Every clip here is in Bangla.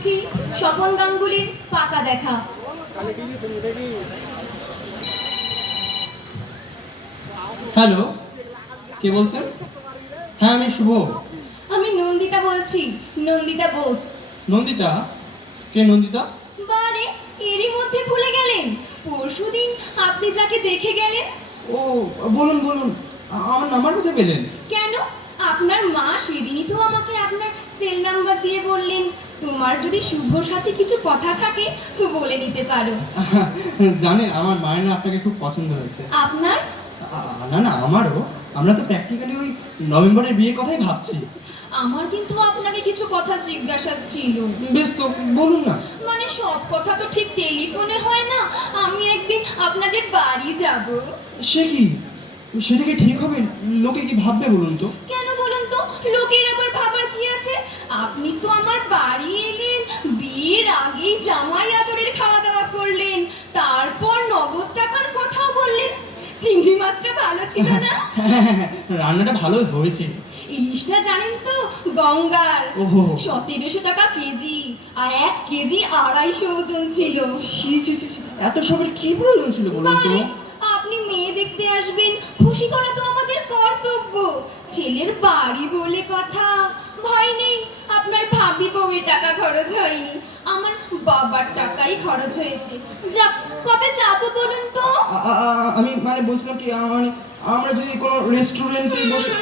লিখছি স্বপন গাঙ্গুলির পাকা দেখা। হ্যালো কে বলছেন? হ্যাঁ আমি শুভ। আমি নন্দিতা বলছি নন্দিতা বোস। নন্দিতা? কে নন্দিতা? বারে এরই মধ্যে ভুলে গেলেন। পরশুদিন আপনি যাকে দেখে গেলেন? ও বলুন বলুন আমার নাম্বার কোথায় পেলেন? কেন? আপনার মা সেদিনই তো আমাকে আপনার সেল নাম্বার দিয়ে বললেন। তোমার যদি শুভ সাথে কিছু কথা থাকে তো বলে নিতে পারো। জানেন আমার মায়ের না আপনাকে খুব পছন্দ হয়েছে। আপনার? না না আমারও। আমরা তো প্র্যাকটিক্যালি ওই নভেম্বরের বিয়ের কথাই ভাবছি। আমার কিন্তু আপনাকে কিছু কথা জিজ্ঞাসা ছিল। বেশ তো বলুন না। মানে সব কথা তো ঠিক টেলিফোনে হয় না। আমি একদিন আপনাদের বাড়ি যাব। সে কি? সেটা কি ঠিক হবে? লোকে কি ভাববে বলুন তো। কেন বলুন তো? লোকের আবার ভাবার কি আছে? আপনি তো আমার বাড়ি আগেই জামাই আদরের খাওয়া দাওয়া করলেন তারপর নগদ টাকার কথাও বললেন? চিংড়ি মাছটা ভালো ছিল না? রান্নাটা ভালো হয়েছে। ইলিশটা জানেন তো গঙ্গার। সতেরোশো টাকা কেজি আর এক কেজি আড়াইশো ওজন ছিল। এত সবের কি প্রয়োজন ছিল বলুন তো? আপনি মেয়ে দেখতে আসবেন খুশি করা তো আমাদের কর্তব্য। ছেলের বাড়ি বলে কথা ভয় নেই। আপনার ভাবি বউয়ের টাকা খরচ হয়নি। আমার বাবার টাকাই খরচ হয়েছে। যাক কবে যাব বলুন তো? আমি মানে বলছিলাম কি মানে আমরা যদি কোনো রেস্টুরেন্টে বসে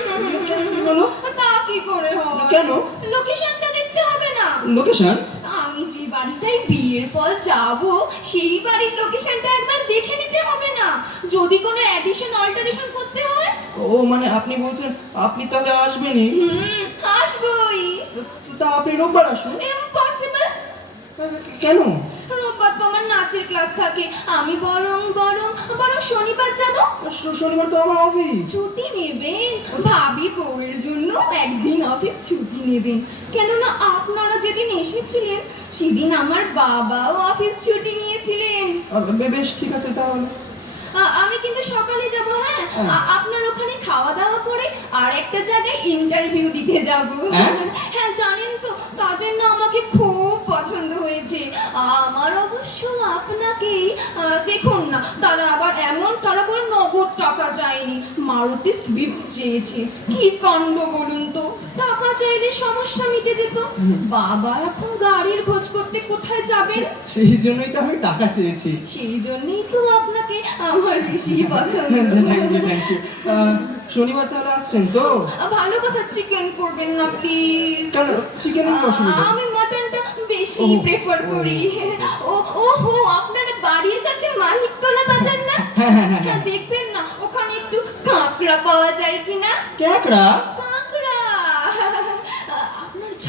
বলো? তা কি করে হয় কেন? লোকেশনটা দেখতে হবে না। লোকেশন? আমি যে বাড়িটায় বিয়ের পর যাব সেই বাড়ির লোকেশনটা একবার দেখে নিতে হবে না। যদি কোনো অ্যাডিশন অল্টারেশন করতে হয়? ও মানে আপনি বলছেন আপনি তাহলে আসবেনই? হুম আসবই। তা আপনি রোববার আসুন। ইম্পসিবল কেন? রোববার তো আমার নাচের ক্লাস থাকে। আমি বরং বরং বরং শনিবার যাব। শনিবার তো আমার অফিস ছুটি নেবেন। ভাবি বউয়ের জন্য একদিন অফিস ছুটি নেবেন। কেননা আপনারা যেদিন এসেছিলেন সেদিন আমার বাবাও অফিস ছুটি নিয়েছিলেন। বেশ ঠিক আছে তাহলে। আমি কিন্তু সকালে যাব হ্যাঁ? হ্যাঁ। আপনার ওখানে খাওয়া দাওয়া করে আর একটা জায়গায় ইন্টারভিউ দিতে যাব। হ্যাঁ? হ্যাঁ জানেন তো তাদের না আমাকে খুব পছন্দ হয়েছে। আমার অবশ্য আপনাকে দেখুন না তারা আবার এমন তারা করে নগদ টাকা চায়নি। মারুতি সুইফট চেয়েছে। কি কাণ্ড বলুন তো? টাকা চাইলে সমস্যা মিটে যেত। বাবা এখন গাড়ির খোঁজ করতে কোথায় যাবেন? সেই জন্যই তো আমি টাকা চেয়েছি। সেই জন্যই তো আপনাকে আমার বেশি পছন্দ। থ্যাংক ইউ থ্যাংক ইউ শনিবার তাহলে আসছেন তো? ভালো কথা চিকেন করবেন না প্লিজ কেন? অসুবিধা? আমি মাটনটা বেশি প্রেফার। করি। ও ও হো আপনার বাড়ির কাছে মানিকতলা বাজার না? হ্যাঁ, হ্যাঁ, হ্যাঁ, দেখবেন না ওখানে একটু কাঁকড়া পাওয়া যায় কিনা? কাঁকড়া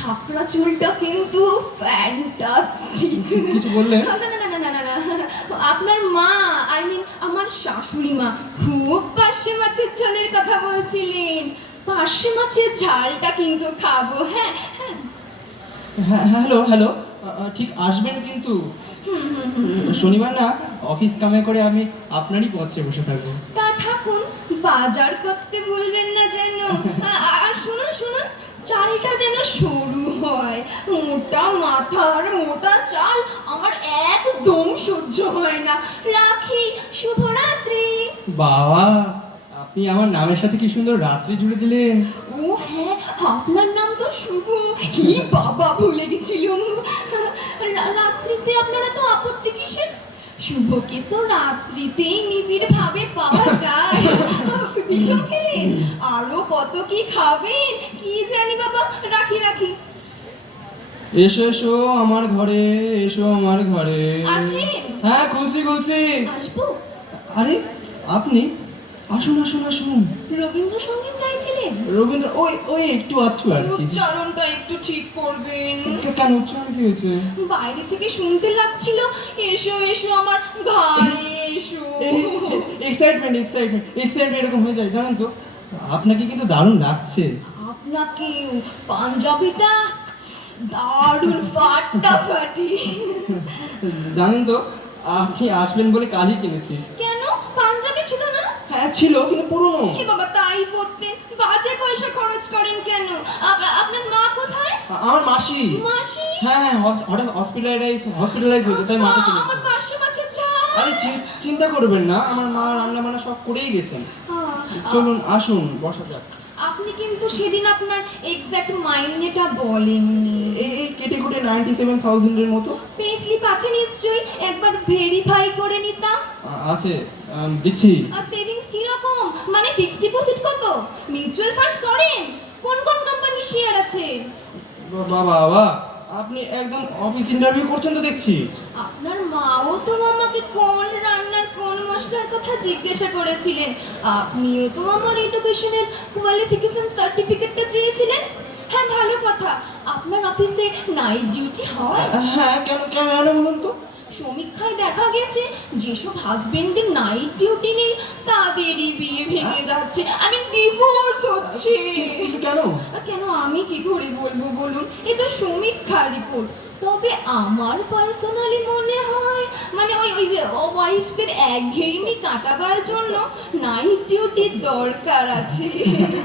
আপনার চুলটা কিন্তু ফ্যান্টাস্টিক কিছু বললেন? না না না না না না আপনার মা আই মিন আমার শাশুড়ি মা খুব পার্শে মাছের ঝালের কথা বলছিলেন। পার্শে মাছের ঝালটা কিন্তু খাব হ্যাঁ হ্যাঁ। হ্যাঁ হ্যালো হ্যালো। ঠিক আসবেন কিন্তু। শনিবার না অফিস কামে করে আমি আপনারই পথে বসে থাকব। তা থাকুন বাজার করতে বলবেন না যেন। আর শুনুন শুনুন চালটা যেন সরু হয় মাথা আর মোটা চাল আমার একদম সহ্য হয় না। রাখি শুভরাত্রি। বাবা আপনি আমার নামের সাথে কি সুন্দর রাত্রি জুড়ে দিলেন? ও হ্যাঁ আপনার নাম তো শুভ। কি বাবা ভুলে গেছিলাম। রাত্রিতে আপনারা তো আপত্তি কিসের? শুভকে তো রাত্রিতেই নিবিড় ভাবে পাওয়া যায়। ভীষণ খেলেন আরও কত কি খাবেন? কি জানি বাবা রাখি রাখি। এসো এসো আমার ঘরে এসো আমার ঘরে। হ্যাঁ খুলছি খুলছি। আরে আপনি? আসুন আসুন আসুন। রবীন্দ্রসঙ্গীত গাইছিলেন রবীন্দ্র ওই ওই একটু আচ্ছু আর কি। উচ্চারণটা একটু ঠিক করবেন। কেন উচ্চারণ কি হয়েছে? বাইরে থেকে শুনতে লাগছিল এসো এসো আমার ঘরে এসো। এক্সাইটমেন্ট এক্সাইটমেন্ট এক্সাইটমেন্ট এরকম হয়ে যায় জানেন তো? আপনাকে কিন্তু দারুণ লাগছে। আপনাকে পাঞ্জাবিটা দারুণ ফাটাফাটি জানেন তো আপনি আসবেন বলে কালই কিনেছি। কেন? পাঞ্জাবি ছিল না? হ্যাঁ ছিল কিন্তু পুরনো। কি বাবা তাই করতেন বাজে পয়সা খরচ করেন কেন? আপনার মা কোথায়? আমার মাসি। মাসি? হ্যাঁ হ্যাঁ হঠাৎ হসপিটালাইজ হসপিটালাইজ হয়েছে তাই মাথা আমার পাশে মাছে আরে চিন্তা করবেন না আমার মা রান্না বান্না সব করেই গেছেন। চলুন আসুন বসা যাক। কিন্তু সেদিন আপনার এক্স্যাক্ট মাইনেটা বলেননি। এই কেটে কুটে নাইনটি সেভেন থাউজেন্ডের মতো। পে স্লিপ আছে নিশ্চয়ই? একবার ভেরিফাই করে নিতাম। আছে দিচ্ছি। আর সেভিংস কি রকম? মানে ফিক্সড ডিপোজিট কত? মিউচুয়াল ফান্ড করেন? কোন কোন কোম্পানি শেয়ার আছে? বাবা বাবা আপনি একদম অফিস ইন্টারভিউ করছেন তো দেখছি। আপনার মাও তো আমাকে কোন রান্নার কোন মশলার কথা জিজ্ঞাসা করেছিলেন? আপনিও তো আমার এডুকেশনের কোয়ালিফিকেশন সার্টিফিকেটটা চেয়েছিলেন? হ্যাঁ ভালো কথা। আপনার অফিসে নাইট ডিউটি হয়? হ্যাঁ কেন কেন কেন বলুন তো? সমীক্ষায় দেখা গেছে যেসব হাজবেন্ডের নাইট ডিউটি নেই তাদেরই বিয়ে ভেঙে যাচ্ছে। আমি ডিভোর্স হচ্ছে। কেন? কেন আমি কি করে বলব বলুন? এ তো সমীক্ষা রিপোর্ট তবে আমার পার্সোনালি মনে হয় মানে ওই ওই ওয়াইফদের একঘেয়েমি কাটাবার জন্য নাইট ডিউটির দরকার আছে।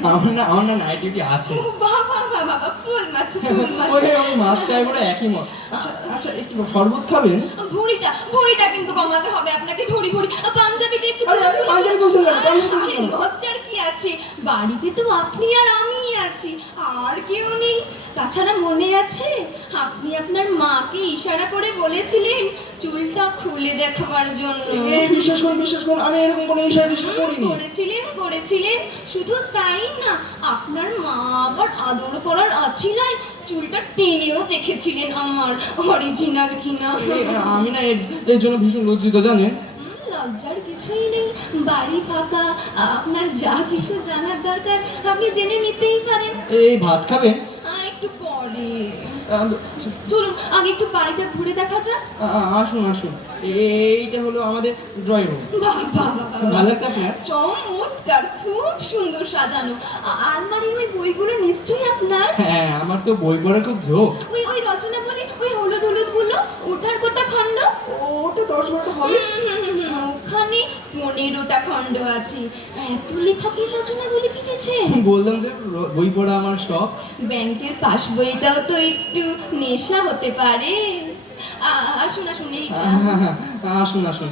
আমার না আমার না নাইট ডিউটি আছে। ও বাবা বাবা ফুল মাছ ফুল মাছ। ওই আমি মাছ চাই বলে একই মত। আচ্ছা একটু শরবত খাবেন ভুঁড়িটা ভুঁড়িটা কিন্তু কমাতে হবে আপনাকে ভুঁড়ি ভুঁড়ি পাঞ্জাবিটা একটু পাঞ্জাবি তুলছেন? পাঞ্জাবি তুলছেন? লজ্জার কি আছে বাড়িতে তো আপনি আর আমিই আছি আর কেউ নেই। তাছাড়া মনে আছে আপনি আপনার মাকে ইশারা করে বলেছিলেন চুলটা খুলে দেখাবার জন্য। এই বিশ্বাস করুন বিশ্বাস করুন আমি এরকম কোনো ইশারা টিশারা করিনি। করেছিলেন করেছিলেন শুধু তাই না আপনার মা আবার আদর করার আছিলাই চুলটা টেনেও দেখেছিলেন আমার অরিজিনাল কিনা। আমি না এর জন্য ভীষণ লজ্জিত জানেন? হুম, কিছুই নেই বাড়ি ফাঁকা আপনার যা কিছু জানার দরকার আপনি জেনে নিতেই পারেন। এই ভাত খাবেন? একটু পরে। চলুন আগে একটু বাড়িটা ঘুরে দেখা যাক। আসুন আসুন। এইটা হলো আমাদের ড্রয়িং রুম ভালো লাগছে আপনার? চমৎকার খুব সুন্দর সাজানো। আ- আলমারির ওই বইগুলো নিশ্চয়ই আপনার? হ্যাঁ আমার তো বই পড়ার খুব ঝোঁক। ওই ওই রচনা বলে ওই হলুদ হলুদগুলো ওঠার কোটা খণ্ড? ওটা দশ বারোটা হবে। ওখানে পনেরোটা খণ্ড আছে এত লেখকের রচনা বলে কিনেছেন বললাম যে বই পড়া আমার শখ ব্যাংকের পাস বইটাও তো একটু নেশা হতে পারে আসুন আসুন এই হ্যাঁ, আসুন আসুন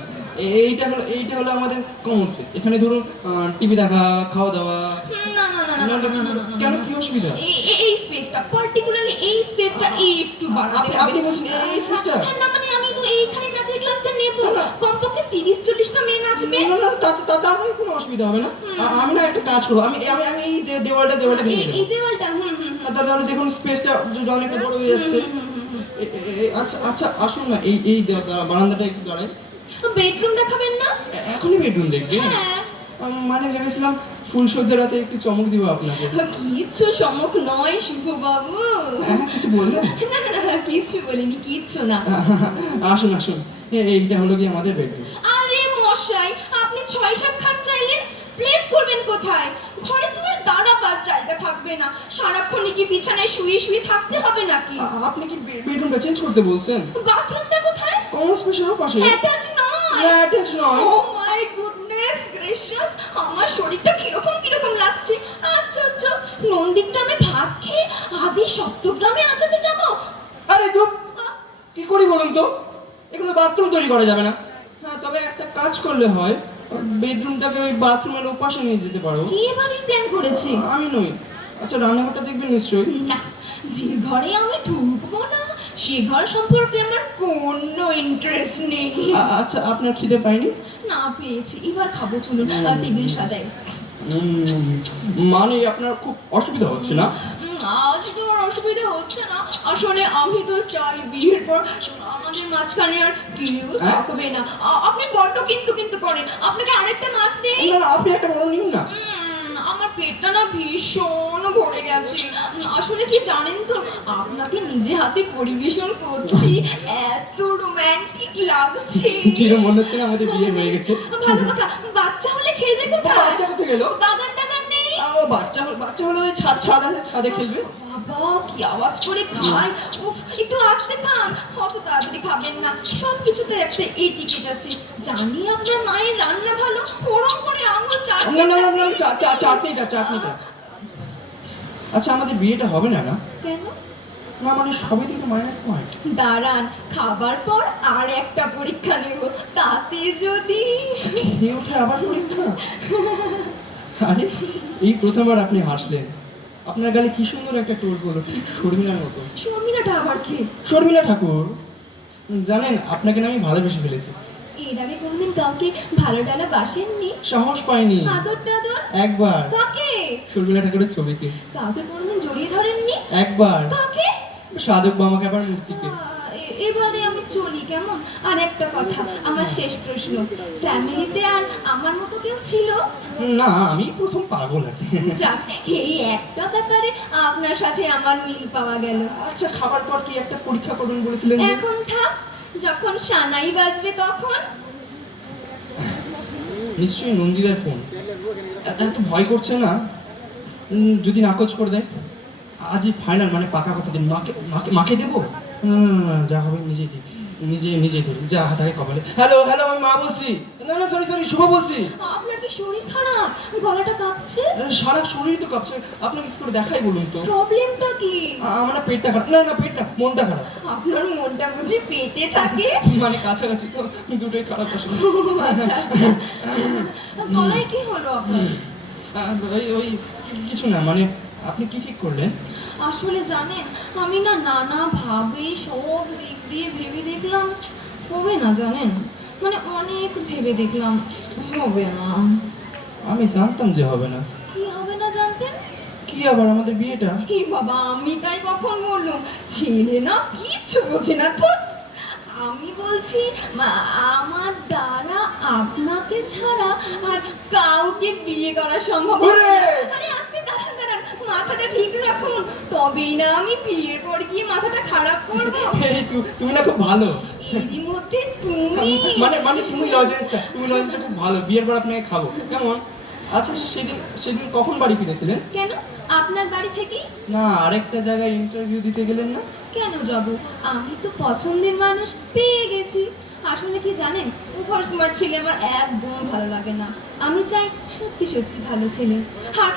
এইটা হলো এইটা হলো আমাদের কমন স্পেস এখানে ধরুন টিভি দেখা খাওয়া দাওয়া না না না না। কেন কি অসুবিধা এই- স্পেসটা পার্টিকুলারলি এই স্পেসটা একটু বাড়াতে আপনি- হবে আপনি বলছেন এই? হ্যাঁ, না মানে আমি তো এইখানে নেব? না, না। কমপক্ষে তিরিশ চল্লিশটা মেয়ে নাচবে? না না তাতে তাতে আমার কোনো অসুবিধা হবে না। আমি না একটা কাজ করব। আমি আমি আমি এই দেওয়ালটা দেওয়ালটা ভেঙে এই- দেওয়ালটা হুম হুম হুম। তাহলে দেখুন স্পেসটা অনেকটা বড় হয়ে যাচ্ছে। হুম, হুম, হুম, হুম। এ- এ- এ- আচ্ছা আচ্ছা আসুন না এই এই বারান্দাটা একটু দাঁড়াই। বেডরুম দেখাবেন না? এখনই বেডরুম দেখবে। হ্যাঁ। মানে ভেবেছিলাম ফুলসজ্জা রাতে একটু চমক দিব আপনাকে। কিচ্ছু সমক নয় বাবু হ্যাঁ কিছু বললেন না না বলিনি আসুন আসুন। এইটা হলো কি আমাদের বেডরুম আরে মশাই আপনি ছয় সাত খাট চাইলেন প্লেস করবেন কোথায়? ঘরে তোমার দাঁড়াবার জায়গা থাকবে না। সারাক্ষণই কি বিছানায় শুয়ে শুয়ে থাকতে হবে নাকি? আপনি কি বেডরুমটা চেঞ্জ করতে বলছেন? বাথরুমটা কোথায়? কমন স্পেসের পাশে? অ্যাটাচ নয়। না অ্যাটাচ নয়। ও মাই গুডনেস গ্রেসিয়াস আমার শরীরটা কীরকম কীরকম লাগছে। আশ্চর্য নন্দিগ্রামে ভাত খেয়ে আদি সপ্তগ্রামে আচাতে যাব? আরে তো কি করি বলুন তো? এখানে বাথরুম তৈরি করা যাবে না। হ্যাঁ তবে একটা কাজ করলে হয় বেডরুমটাকে ওই বাথরুমের ওপাশে নিয়ে যেতে পারো। কি বাড়ির প্ল্যান করেছি? আমি নই। আচ্ছা রান্নাঘরটা দেখবেন নিশ্চয়ই। না যে ঘরে আমি ঢুকবো না সে ঘর সম্পর্কে আমার কোনো ইন্টারেস্ট নেই। আচ্ছা আপনার খিদে পাইনি না পেয়েছি। এবার খাব চলুন আর টেবিল সাজাই। মানে আপনার খুব অসুবিধা হচ্ছে না? আজ তোমার অসুবিধা হচ্ছে না। আসলে আমি তো চাই বিয়ের পর আমাদের মাঝখানে আর কেউ হ্যাঁ? থাকবে না। আ- আপনি বড্ড কিন্তু কিন্তু করেন। আপনাকে আরেকটা মাছ দেই। না না আপনি একটা বড় নিন না। আমার পেটটা না ভীষণ ভরে গেছে। আসলে কি জানেন তো আপনাকে নিজে হাতে পরিবেশন করছি। এত রোমান্টিক লাগছে। কিরম মনে হচ্ছে আমাদের বিয়ে হয়ে গেছে? ভালো কথা বাচ্চা হলে খেলবে কোথায়? বাচ্চা কোথায় গেল? ও বাচ্চা বাচ্চা হলে ওই ছাদ ছাদ আছে ছাদে খেলবে। বাবা কি আওয়াজ করে খায়। উফ একটু আসতে খান অত তাড়াতাড়ি খাবেন না। সব কিছুতে একটা এটিকেট আছে। জানি আপনার মায়ের রান্না ভালো ওরম করে আঙুল চাটনি না না না না চা- চা- চাটনিটা চাটনিটা। আচ্ছা আমাদের বিয়েটা হবে না না? কেন? না মানে সবই থেকে মাইনাস পয়েন্ট দাঁড়ান খাবার পর আর একটা পরীক্ষা নেব। তাতে যদি আবার পরীক্ষা? আরে এই প্রথমবার আপনি হাসলেন। আপনার গালে কি সুন্দর একটা টোল হলো ঠিক শর্মিলার মতো। শর্মিলাটা আবার কি? শর্মিলা ঠাকুর। জানেন আপনাকে না আমি ভালোবেসে ফেলেছি। এর আগে কোনদিন কাউকে ভালো ডালা বাসেননি? সাহস পাইনি। আদর টাদর? একবার। কাকে? শর্মিলা ঠাকুরের ছবিতে। কাউকে কোনদিন জড়িয়ে ধরেননি? একবার। কাকে? সাধক বামাকে আবার মূর্তিকে এবারে আমি চলি কেমন? আর একটা কথা আমার শেষ প্রশ্ন। ফ্যামিলিতে আর আমার মতো কেউ ছিল? না আমি প্রথম পাগল। যাক এই একটা ব্যাপারে আপনার সাথে আমার মিল পাওয়া গেল। আচ্ছা খাবার পর কি একটা পরীক্ষা করুন বলেছিলেন এখন থাক যখন সানাই বাজবে তখন? নিশ্চয়ই নন্দিদার ফোন। এত ভয় করছে না? যদি নাকচ করে দেয়? আজই ফাইনাল মানে পাকা কথা দিন মাকে মাকে মাকে দেবো? যা হবে নিজে দিই নিজে নিজে ধরি যা হাতায় কপালে। হ্যালো হ্যালো আমি মা বলছি। না না সরি সরি শুভ বলছি। আপনার কি শরীর খারাপ? গলাটা কাঁপছে? সারা শরীর তো কাঁপছে। আপনাকে কি করে দেখাই বলুন তো? প্রবলেমটা কি? আমার পেটটা খারাপ। না না পেটটা মনটা খারাপ। আপনার মনটা বুঝি পেটে থাকে? মানে কাছাকাছি তো দুটোই খারাপ আসলে। আচ্ছা আচ্ছা। গলায় কি হলো আপনার? ওই ওই কিছু না মানে আপনি কি ঠিক করলেন? আসলে জানেন আমি না নানা ভাবে সব দিক দিয়ে ভেবে দেখলাম হবে না জানেন? মানে অনেক ভেবে দেখলাম হবে না। আমি জানতাম যে হবে না। কি হবে না জানতেন? কি আবার আমাদের বিয়েটা? হে বাবা আমি তাই কখন বললুম? ছেলে না কিচ্ছু বোঝে না তো। আমি বলছি আমার দ্বারা আপনাকে ছাড়া আর কাউকে বিয়ে করা সম্ভব হবে না। ওরে! আরে আস্তে দাঁড়ান দাঁড়ান মাথাটা ঠিক রাখুন তবেই না আমি বিয়ের পর গিয়ে মাথাটা খারাপ করব। এই তুমি না খুব ভালো। এরই মধ্যে তুমি মানে মানে তুমি লজেন্সটা তুমি লজেন্সটা খুব ভালো। বিয়ের পর আপনাকে খাব। কেমন? আচ্ছা সেদিন সেদিন কখন বাড়ি ফিরেছিলেন? কেন? আপনার বাড়ি থেকেই? না আরেকটা জায়গায় ইন্টারভিউ দিতে গেলেন না? কেন যাব? আমি তো পছন্দের মানুষ পেয়ে গেছি। আসলে কি জানেন? ওভার স্মার্ট ছেলে আমার একদম ভালো লাগে না। আমি চাই সত্যি সত্যি ভালো ছেলে। আর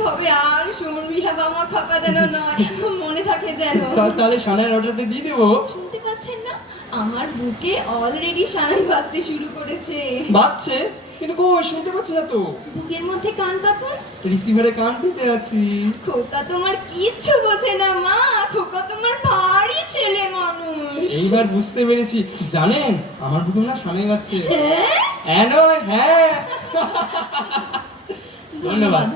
তবে আর শর্মিলা বামা খাপা যেন নয়। মনে থাকে যেন। তাহলে সানের অর্ডারতে দিয়ে দেবো। শুনতে পাচ্ছেন না? আমার বুকে অলরেডি সানাই বাজতে শুরু করেছে। বাজছে? কিন্তু কই? শুনতে পাচ্ছি না তো। বুকের মধ্যে কান পাতুন রিসিভারে কান দিতে আছি। খোকা তোমার কিচ্ছু বোঝে না মা। খোকা তোমার ভারী ছেলে মানুষ। এইবার বুঝতে পেরেছি। জানেন আমার বুকে না সামনে যাচ্ছে। হ্যাঁ? হ্যাঁ নয় হ্যাঁ। ধন্যবাদ।